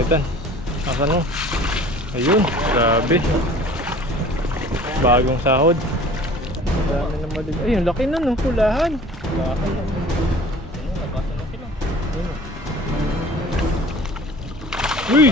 Etan. Asan mo? Ayun, grabe. Bagong sahod. Dami na mali. Ayun, laki na ng pulahan. Lakan lang. Labasan na sila. Uy!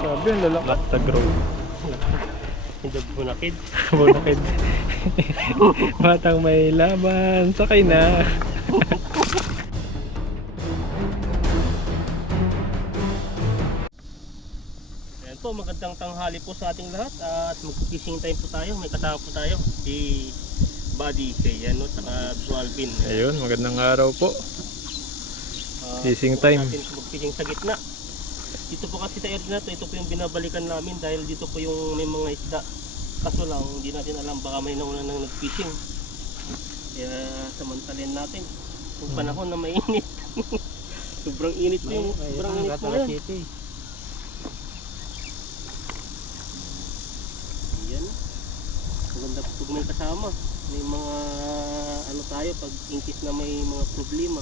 Grabe, ang lalaki. Tagrow. Hindi bunakid. Bunakid. Batang may laban. Sakay na. Ayan po, magandang tanghali po sa ating lahat. At mag-fishing time po tayo. May kasama po tayo. Si Buddy kay ano, saka Alvin. Ayun, magandang araw po. Fishing time. Natin mag-fishing sa gitna. Dito po kasi sa area na to, ito po yung binabalikan namin dahil dito po yung may mga isda. Kaso lang, hindi natin alam, baka may nauna nang nag-fishing. Kaya samantalin natin. Yung panahon na mainit. Sobrang init po yung, sobrang init po yan. Ayan. Maganda po pag may kasama. May mga ano tayo pag in case na may mga problema.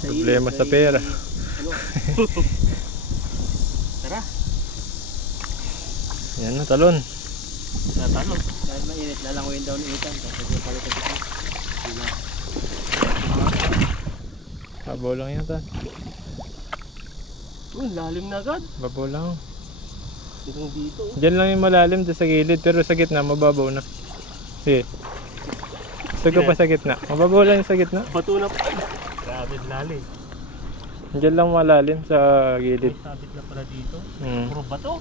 Problema sa pera. Ano? Tara. Yan na, talon. Natalo. Dahil mainit, lalanguin daw ni Ethan. Kasi palit ito. Babaw lang yan, tan. Lalim na agad. Babaw lang. Hanggang dito. Diyan lang yung malalim, doon sa gilid. Pero sa gitna, mababaw na. Sige. Gusto ko pa sa gitna. Mababaw lang yung sa gitna. Bato na pa. Grabe lalim. Diyan lang malalim sa gilid. May sabit na pala dito. Hmm. Puro bato.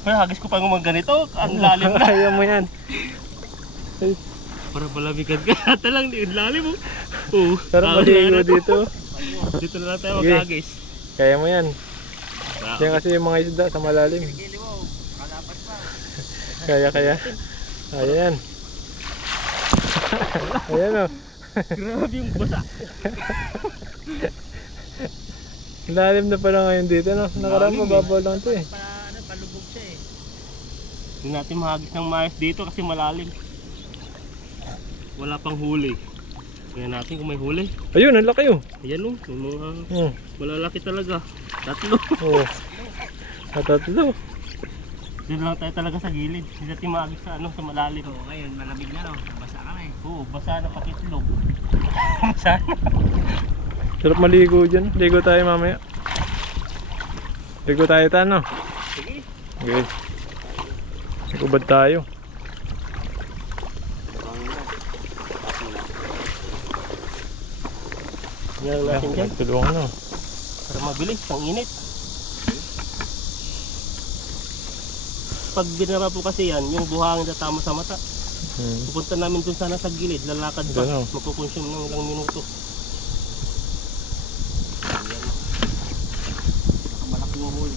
Pero hagis ko pa ng mga ganito. Ang lalim na. Ayaw mo yan. Para balamigan ka. Talang lalim mo. Oh. Pero maligo dito. Dito na lang tayo Sige. mag-hagis. Kaya mo yan. Yan kasi yung mga isda sa malalim. Kaya. Ayan. Ayan o. Grabe yung basa. Lalim na pala ngayon dito, no? Nakaraan mababaw lang to eh. Palubog siya eh. Hindi natin mahagis ng maayos dito kasi malalim. Wala pang huli. Tingnan natin kung may huli. Ayun, ang laki oh. Ayan o, may mga malalaki talaga. Tatlo. Oo. Tatlo. Doon lang tayo talaga sa gilid. Hindi natin mahagis sa, ano, sa malalim. Oo, ngayon malamig na no. Basa ka na eh. Oo, basa na pati itlog. Basa na. Sarap maligo dyan. Ligo tayo mamaya. Ligo tayo no? Sige. Okay. Ubad tayo. Yan natin dyan. Tulungan no. Para mabilis, ang init. Pag binaba po kasi yan, yung buhangin na tama sa mata. Pupunta namin dun sana sa gilid, lalakad pa. Ganun. Magkukonsume ng ilang minuto. Ayan. Malaki yung huli.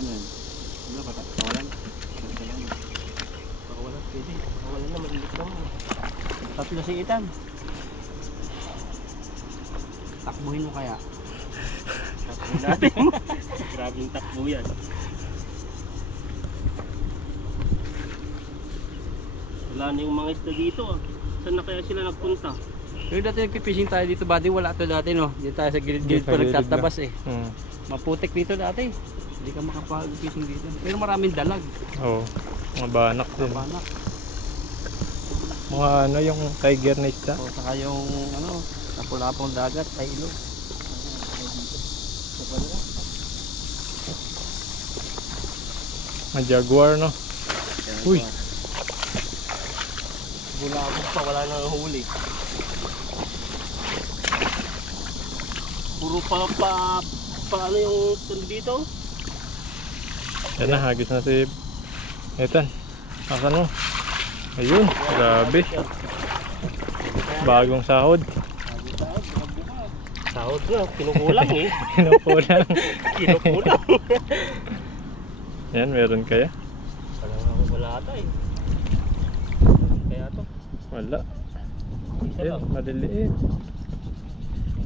Ano yun? Ano ba? Kawalan? Pakawalan, pwede. Pakawalan na, malilit naman. Tatlo si Ethan. Takbuhin mo kaya? Takbo natin. Grabing takbo yan. Wala na yung mga isda dito ah. Saan na kaya sila nagpunta? Pero dati nagpipishing tayo dito, buddy. Wala to dati no. Dito tayo sa gilid-gilid Sa pa gilid nagtatabas eh. Hmm. Maputik dito dati. Hindi ka makapag-fishing dito. Pero maraming dalag. Oo. Mga banak din. Banak. Mga ano yung tiger na isda. O saka yung ano, kapulapong dagat, ay ilog. Mga jaguar no. Uy. Bulabog pa, wala na huli. Puro pa ano yung tunog dito? Yan na, hagis na si Ethan. Asan mo? Ayun, grabe. Bagong sahod. Sahod na, kinukulang eh. Kinukulang. Kinukulang. Yan, meron kaya? Wala ata eh. Kaya to. Wala. Isa Ayun, lang. maliliit.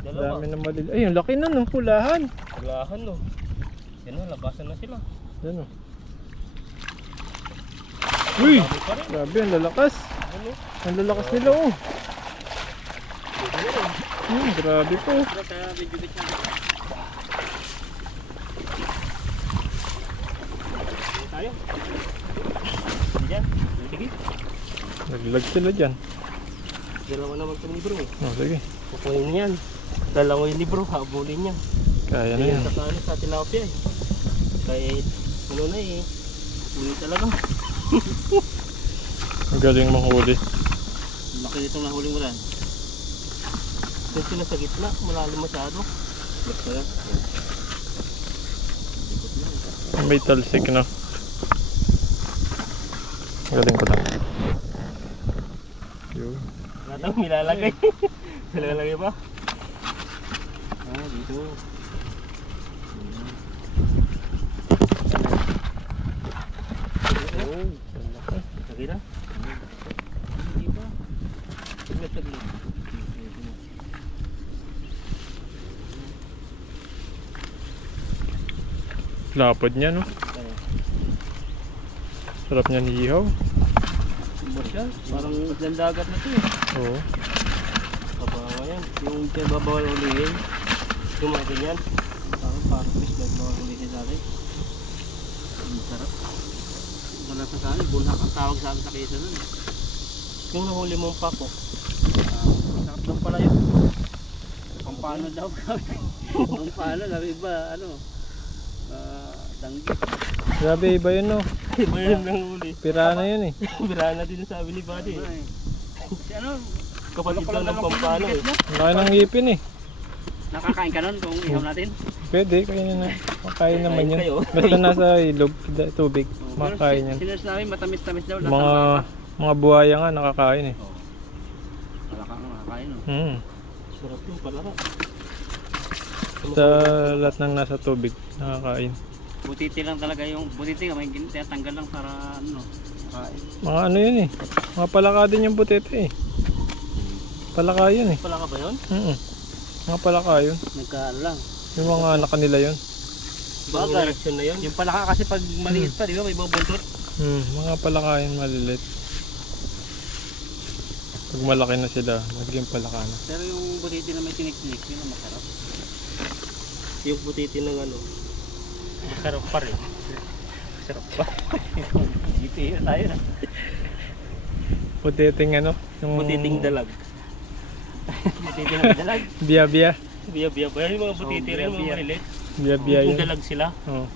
Dalawa. Dami na maliliit. Ayun, laki na no, pulahan. Walahan no. Yan o, labasan na sila. Yan o. Uy! Sabi pa rin. Grabe, ang lalakas. Ano? Ang lalakas nila oh. Pwede na rin. Grabe po. Pero sa video bit natin. Ano tayo? Hindi dyan. Sige. Naglag sila dyan. Dalawa naman itong libro eh. Oh, sige. Kukunin niyan. Dalawa yung libro, habulin niya. Kaya na yan. Sa tilapia eh. Kahit ano na eh. Huli talaga. Ang galing manghuli. Laki nitong nahuli mo lang. Doon sila sa gitna, malalim masyado. Basta yan. May talsik na. Ang galing ko lang. Yun. Wala tayong nilalagay. Nilalagay ba? Ah, dito. Oo. Lagi na. Hindi ba? Saglit, saglit. Lapad niya, no? Sarap niya niihaw. Ba siya? Parang islang dagat na to eh. Oo. Kabawa yan. Yung pinabawal ulihin. Yung mga ganyan. Parang fish na bawal ulihin sa atin. Ang sarap. Wala sa akin, bulhak ang tawag sa akin sa kesa nun. Yung nahuli mong pako. Sarap daw pala yun. Pampano daw. Pampano, sabi ba, ano? Danggit. Grabe, iba yun, no? Iba yun nahuli. Pirana yun, eh. Birana din sabi ni Buddy. Si ano? Kapatid daw ng Pampano eh. Ang laki ng ngipin, eh. Nakakain ka nun kung ihaw natin? Pwede, kainin na. Makain naman yun. Kayo. Basta nasa ilog, tubig, makakain yan. Sinas namin matamis-tamis daw. Mga buhaya nga nakakain, eh. Wala kang nakakain. No? Sarap yun pala ka. Sa lahat ng nasa tubig, nakakain. Butiti lang talaga yung butiti may tinatanggal lang para ano. Kain. Mga ano yun, eh. Mga palaka din yung butete, eh. Palaka yun, eh. Pala ka ba yun? Mga palaka yun. Nagkaano lang. Yung mga anak kanila yun. Bagay. Reaction na yun. Yung palaka kasi pag maliit pa, di ba? May mga buntot. Mga palaka yun, malilit. Pag malaki na sila, magiging palaka na. Pero yung butiti na may tinik-tinik, yun ang masarap. Yung butiti ng ano. Masarap pa rin. Masarap pa. Dito yun tayo na. Puteting ano? Yung Butiting dalag. Butiti na may dalag. biya-biya. Biya-biya ba? Yung mga butiti rin, mga biya-biya. malilit. Biya-biya Yung yun. dalag sila. Oo.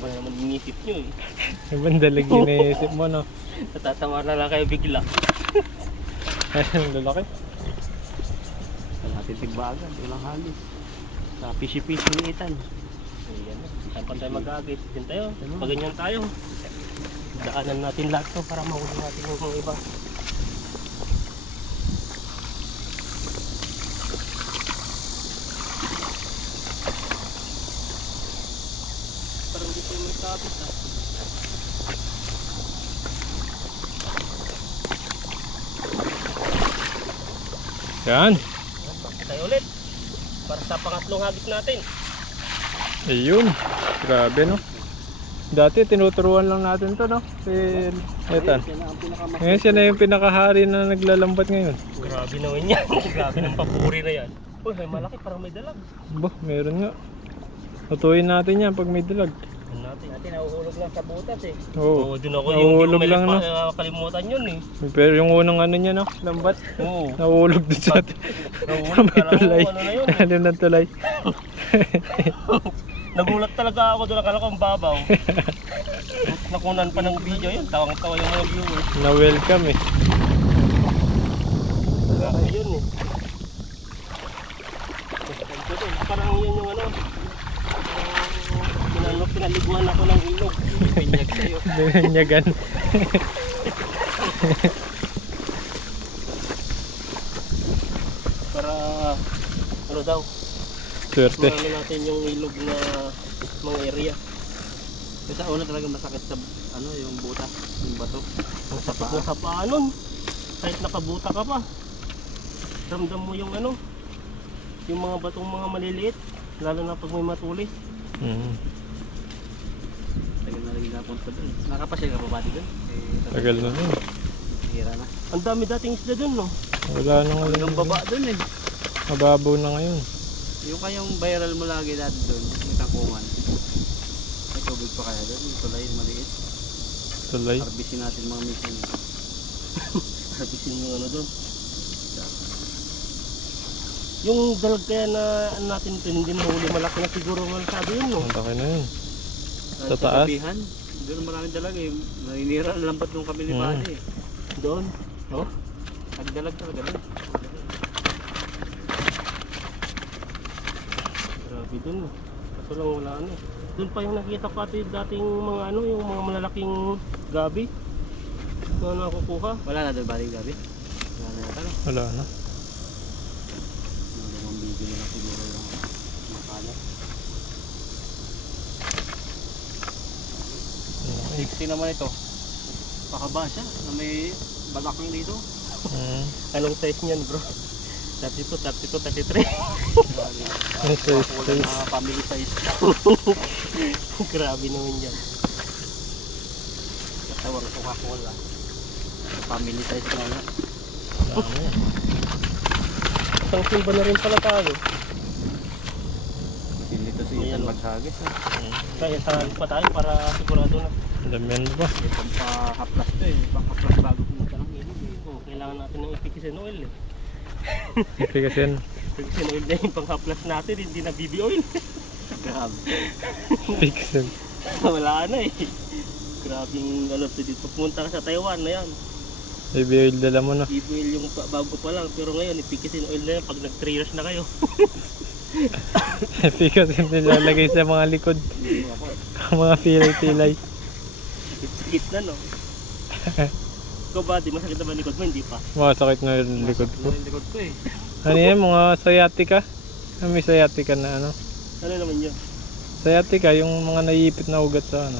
Ba naman inisip nyo eh. Ibang dalag yun iisip mo, no? Natatawa na lang kayo bigla. Ayun, lalaki. Natin tigbagan, walang halis. Sa pishi-pishi ng itan. Ayan. Saan tayo mag-aagit? Din tayo. Pag ganyan tayo. Daanan natin lahat to para mahuli natin yung mga iba. Parang dito yung may tapit ah. Yan. Tayo ulit. Para sa pangatlong hagis natin. Ayun. Grabe, no? Dati tinuturuan lang natin to, no? Si Ethan. Yan ang pinakamas. Ngayon siya na yung pinakahari na naglalambat ngayon. Grabe naman yan. Grabe ng papuri na yan. Uy, may malaki parang may dalag. Bah, meron nga. Tutuin natin yan pag may dalag. Ano natin? Natin nahuhulog lang sa butas eh. Oo. Dun ako Nahulog lang, no? Kalimutan yun eh. Pero yung unang ano niya, no? Lambat. Oo. Nahulog din sa atin. Nahulog, May kala ko tulay. ano na yun. Alim ng tulay. Nagulat talaga ako doon, akala ko ang babaw. Nakunan pa ng video yun, tawang-tawa yung mga viewers. Na-welcome, eh. Grabe yun eh. Parang yun yung ano, pinaliguan ako ng ilog. Pinyag sa'yo. Binanyagan. Para, ano daw, Swerte. ano natin yung ilog na mga area. Kasi sa una talaga masakit sa ano yung butas, yung bato. Ang sakit na sa paa nun. Kahit nakabuta ka pa. Ramdam mo yung ano, yung mga batong mga maliliit. Lalo na pag may matulis. Tagal na rin napunta doon. Nakapasyal ka pa ba doon? Tagal na nun. Hira na. Ang dami dating isda dun, no? Wala nang alam. Hanggang baba doon eh. Mababaw na ngayon. Yung kayong viral mo lagi dati doon, may tangkungan. May tubig pa kaya doon, yung tulay maliit. Tulay. Harbisin natin mga mission. Harbisin yung ano doon. Yung dalag kaya na ano natin ito, hindi mahuli, malaki na siguro malasado yun, no? Ang laki na yun. Sa taas? tabihan, doon maraming dalag eh. Naninira ang lambat nung kami ni Bani eh. Doon, no? Nagdalag talaga doon. Grabe doon, no? Kaso lang wala ano. Doon pa yung nakita ko pati dating mga ano, yung mga malalaking gabi na nakukuha. Wala na doon Bani gabi? Wala na yata no? Wala na. Mga video na lang siguro yung makalat. 60 naman ito. Pakaba siya na may balakang dito. Anong size niyan, bro? 32, 33. Ang size, Wala size. na family size. Grabe naman yan. Tawag Coca-Cola. Family size na yun. Dami. Isang simba na rin pala tayo. Dito si Ayan, Ethan oh. maghagis. Kaya sarali pa tayo para sigurado na. Damihan mo ba? Itong pa-haplas to eh. Pang-haplas bago pumunta ng ilog eh. Oh, kailangan natin ng ipikisin oil eh. Ipigasin. Ipikisin oil na yung pang-haplas natin, hindi na BB oil. Grabe. Fixin. Wala na eh. Grabing ano to dito. Pumunta ka sa Taiwan na yan. Baby oil dala mo na. BB oil yung bago pa lang. Pero ngayon, ipikisin oil na yan pag nag 3 years na kayo. Ipigasin nilalagay sa mga likod. Ang mga pilay-pilay. Sakit na, no? Ikaw ba, di masakit na ba likod mo? Hindi pa. Masakit na yung likod ko. Yung likod ko eh. Ano yan? Mga sciatica? May sciatica na ano? Ano naman yun? Sciatica, yung mga naiipit na ugat sa ano.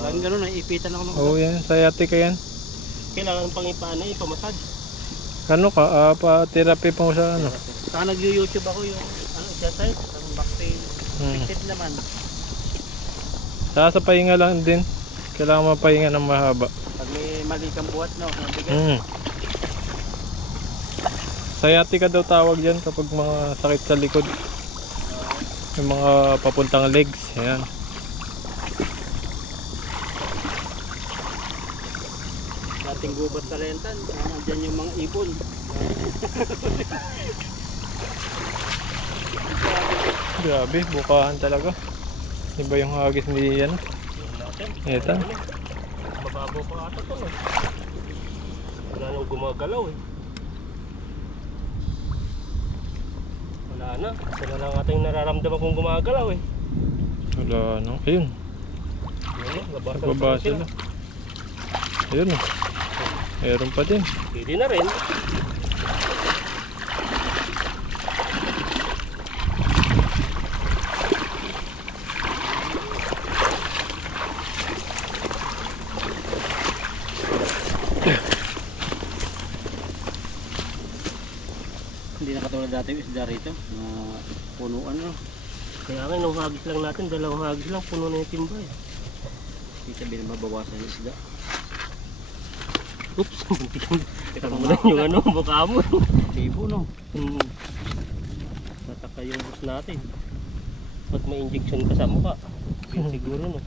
Laging ganun, naiipitan ako ng Oo, yan. Sciatica yan. Kailangan pang ipaano eh, pamassage. Ano ka? Pa-therapy pa mo sa ano? Saka nag-YouTube ako yung exercise, ang back pain. Fixed naman. Saka sa pahinga lang din. Kailangan mapahinga ng mahaba. Pag may mali kang buhat, no? Mabigat. Sciatica daw tawag dyan kapag mga sakit sa likod. Yung mga papuntang legs. Ayan. Dating gubat sa lentan, nandyan yung mga ibon. Grabe, bukahan talaga. Iba yung hagis ni yan. Ito. Mababaw pa ata to, no? Wala nang gumagalaw eh. Wala na. Isa na lang ating nararamdaman kung gumagalaw eh. Wala no. Ayun. Ayun, nabasa na Nagbaba sila. Ayun oh. Meron pa din. Pwede na rin. Hindi na katulad dati yung isda rito. Mga punuan, no? Kaya nga, nung hagis lang natin, dalawang hagis lang, puno na yung timba eh. Hindi sabihin mabawasan yung isda. Oops, teka muna yung ano, baka mo. Ibo, no? Nataka yung bus natin. Pag may injection ka sa mukha, yun siguro no.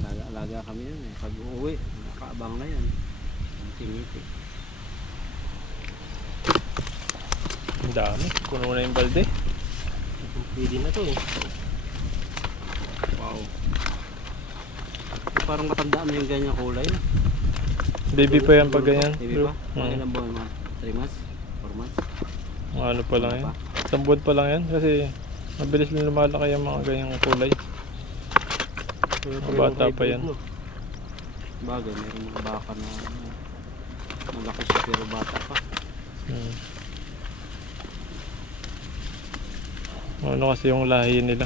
Alaga-alaga kami yun eh. Pag uuwi, nakaabang na yan. Ang tingiti. Ang dami. Puno na yung balde. Pwede na to eh. Wow. Parang matandaan na yung ganyang kulay. No? Baby pa yan pag ganyan. Baby pa? Mga Hmm. ilang buwan, mga 3 months? 4 months? Mga ano pa lang yan. Isang buwan pa lang yan kasi mabilis lang lumalaki yung mga ganyang kulay. Pero Bata yung pa yan. hybrid, no? Bagay, mayroon mga baka na malaki siya pero bata pa. Hmm. Ano kasi yung lahi nila.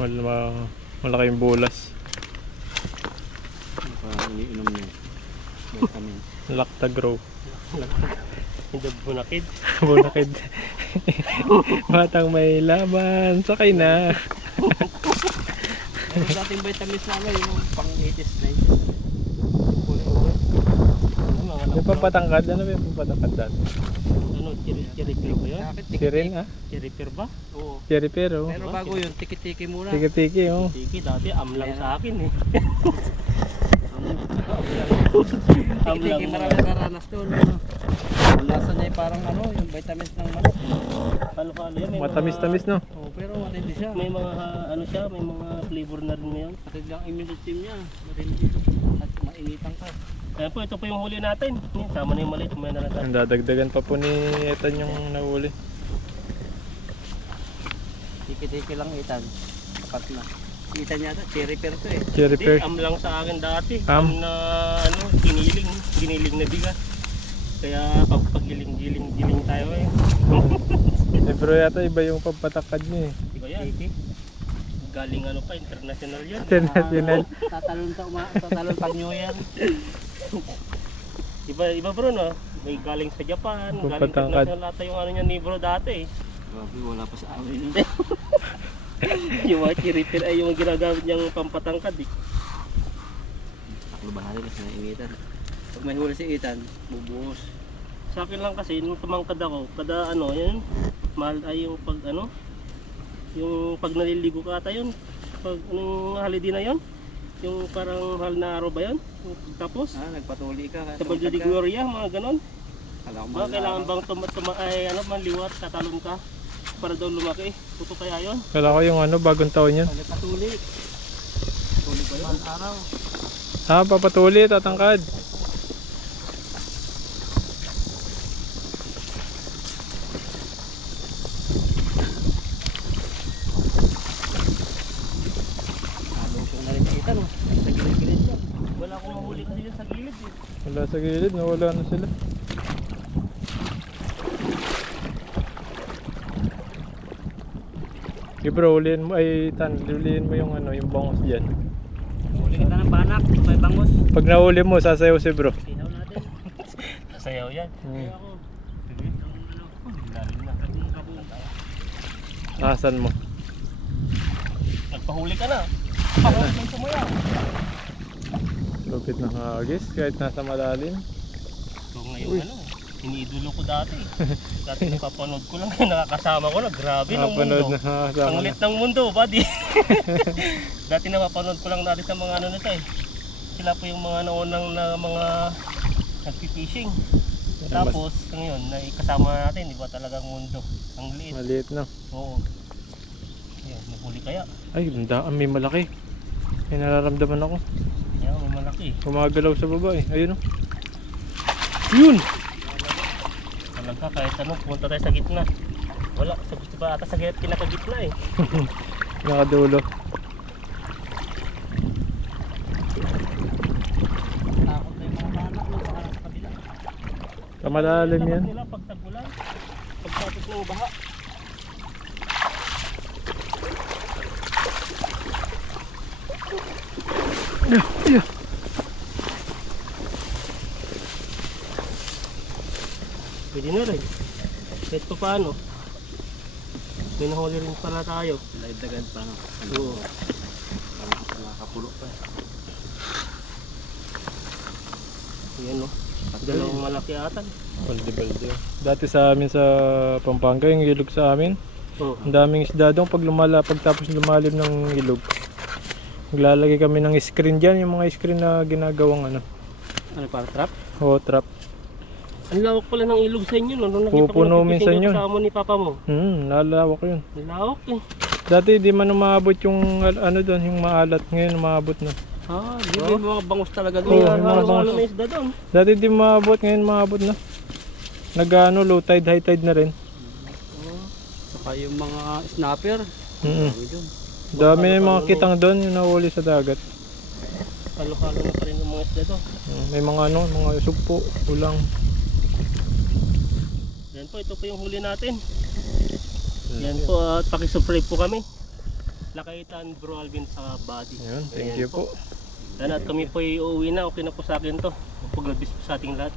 Malaki yung bulas. Baka iniinom niya. Vitamin. Lactagro. Hindi bunakid. Bunakid. Batang may laban. Sakay na. Yung dating vitamins namin, yung pang 80s, 90s. Kulay-ulay. Yung pampatangkad. Ano ba yung pampatangkad dati? Ano, Cherry pear ba yan? Sa akin, Si Ren ah. Cherry pear ba? Oo. Cherry pero. Pero bago yun, tiki-tiki muna. Tiki-tiki oh. Tiki, dati amlang sa akin eh. Tiki-tiki, marami naranas doon. Ano. Ang lasa niya ay parang ano, yung vitamins ng manok. Halo-halo yan. May Matamis-tamis no. Oh, pero matindi siya. May mga ano siya, may mga flavor na rin ngayon. Matindi ang immunity niya. Matindi. At mainitan ka. Kaya po, ito po yung huli natin. Yan, sama na yung maliit, may nalang Ang dadagdagan pa po ni Ethan yung nahuli. Tiki-tiki lang Itan. Sapat na. Si Itan yata, cherry pear to eh. Cherry Hindi, pear. amlang sa akin dati. Am? Na ano, giniling na bigas. Kaya pag giling tayo eh. Pero yata iba yung pampatakad niya eh. Diba yan? Galing ano pa, international yan. International. Tatalon pag New Year. Iba bro no? May galing sa Japan, galing Pampatangkad. international ata yung ano niya ni bro dati eh. Grabe, wala pa sa amin. Yung mga chiripin ay yung ginagamit niyang pampatangkad eh. Taklo bahali kasi nainitan. Pag may huli si Itan, bubuhos. Sa akin lang kasi, nung tumangkad ako, kada ano, yun, mahal ay yung pag ano, yung pag naliligo ka ata yun, pag anong holiday na yun, yung parang mahal na araw ba yun? Tapos, Nagpatuli ka. sa Balde de Gloria, mga ganon. Kala ko Ba, kailangan bang ay ano, manliwat, tatalon ka, para daw lumaki. Tuto kaya yun? Kala ko yung ano, bagong taon yun. Patuli. Patuli ba yun? Araw. Ah, papatuli, tatangkad. Nalusong na rin si Itan. Sa gilid-gilid niya. Wala akong mahuli kasi yun sa gilid eh. Wala sa gilid, nawala na sila. Okay bro, ulihin mo, ulihin mo yung ano, yung bangos dyan. Huli kita ng banak. May bangus. Pag nahuli mo, sasayaw si bro. Tinaw natin. Sayaw yan. Hmm. Ako. Sige. Lalim na. Asan mo? Nagpahuli ka na. Pahuli kang sumayaw. Lupit ng hagis, kahit nasa malalim. So ngayon ano, iniidolo ko dati. Dati napapanood ko lang, nakakasama ko na. Grabe ng Napanood mundo. na Ang lit ng mundo, buddy. Dati napapanood ko lang dati sa mga ano nito eh. Sila po yung mga naunang na mga nagpipishing. Tapos ngayon, kasama natin, di ba talagang mundo. Ang liit. Maliit na. Oo. Yan, may huli kaya. Ay, may malaki. May nararamdaman ako. Yan, may malaki. Gumagalaw sa baba eh. Ayun o. Yun! Talaga, kahit ano, pumunta tayo sa gitna. Wala, sa gusto pa ata sa pinakagitna eh. Nakadulo. Takot na yung mga banak. Sa kabila. Sa malalim yan. Nila pag tagulan, pagtapos ng baha. Pwede na rin. Kahit pa paano. May nahuli rin pala tayo. Dagan pa no. Oo. Nakapulo pa. Yan o. Dalawang malaki atan. Balde-balde. Dati sa amin sa Pampanga, yung ilog sa amin. Oo. Ang daming isda doon pagtapos lumalim ng ilog. Maglalagay kami ng screen dyan, yung mga screen na ginagawang ano. Ano para trap? O trap. Ang lawak pala ng ilog sa inyo no? Nung nakita ko Pupuno nagpipishing minsan kayo yun. kasama ni papa mo. Lalawak yun. Ang lawak eh. Dati di man umabot yung ano doon, yung maalat. Ngayon umabot na. Ah, di May mga bangus talaga Oo, May doon. may mga halo-halo bangus. na isda doon. Dati di umabot, ngayon umabot na. Nag-ano, low tide, high tide na rin. Saka yung mga snapper. Mm. Dami doon. Dami na yung mga kitang doon, yung nahuli sa dagat. Halo-halo na pa rin ng mga isda doon. May mga ano, mga sugpo, ulang. Yan po, ito po yung huli natin. Yan po, at pakisubscribe po kami. Lakaitan Bro Alvin sa body. Yun, thank Ayan you po. Yan, at kami po uuwi na. Okay na po sa akin to. Pag-labis po sa ating lahat.